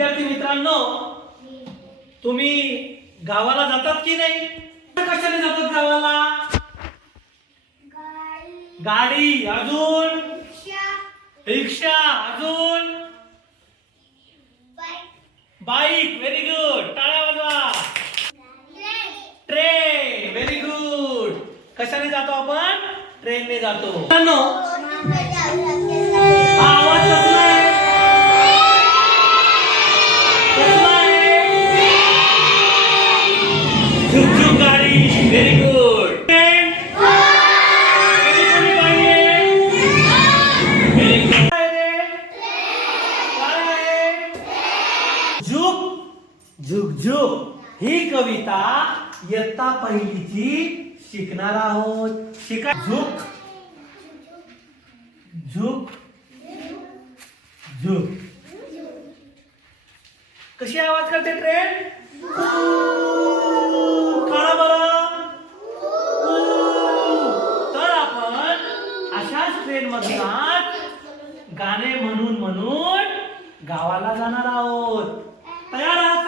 विद्यार्थी मित्रांनो, तुम्ही गावाला जातात की नाही? कशाने जातात गावाला? गाडी, अजून रिक्षा, अजून बाईक. व्हेरी गुड, टाळ्या वाजवा. Train, very good. कशाने जातो आपण? ट्रेनने जातो. मित्रांनो, हा आवाज कसला आहे? कसला आहे? झुकझुक गाडी. Very good. ट्रेन कोणी पाहिजे? Very good. काय रे? काय आहे? झुक झुक झुक. ही कविता इयत्ता पहिलीची शिकणार आहोत. शिका. झुक झुक झुक. कशी आवाज करते ट्रेन? कळा बरं. तर आपण अशाच ट्रेन मधून गाणे म्हणून म्हणून गावाला जाणार आहोत. तयार आहात?